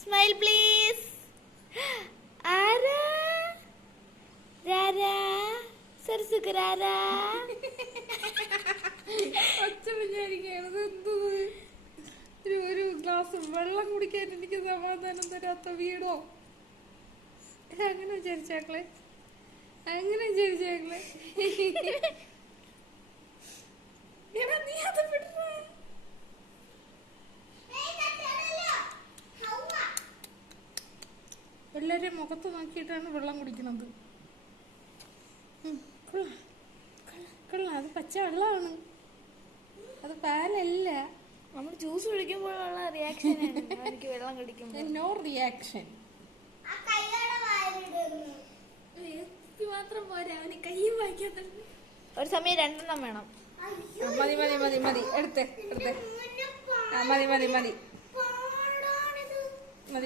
Smile please. ആരാ? രാരാ സരസുഖരാരാ? ഒച്ച വിചാരിക്കുകയാണ് ഒരു ഗ്ലാസ് വെള്ളം കുടിക്കാൻ എനിക്ക് സമാധാനം തരാത്ത വീടോ? അങ്ങനെ വിചാരിച്ചേക്കളെ, അങ്ങനെ വിചാരിച്ചേക്കളെ. നീ അത് വിടണേ. എല്ലാരെയും മുഖത്ത് നോക്കിയിട്ടാണ് വെള്ളം കുടിക്കുന്നത്. കൊള്ളാം, അത് പച്ച വെള്ളമാണ്, അത് പാലല്ല. നമ്മൾ ജ്യൂസ് കുടിക്കുമ്പോഴുള്ള റിയാക്ഷൻ എനിക്ക് വെള്ളം കുടിക്കുമ്പോൾ. No reaction. മാത്രം പോരാ, അവന് കയ്യും വായിക്കാത്ത. ഒരു സമയം 2 വേണം. മതി മതി മതി മതി, എടുത്തേ എടുത്തേ. മതി മതി മതി.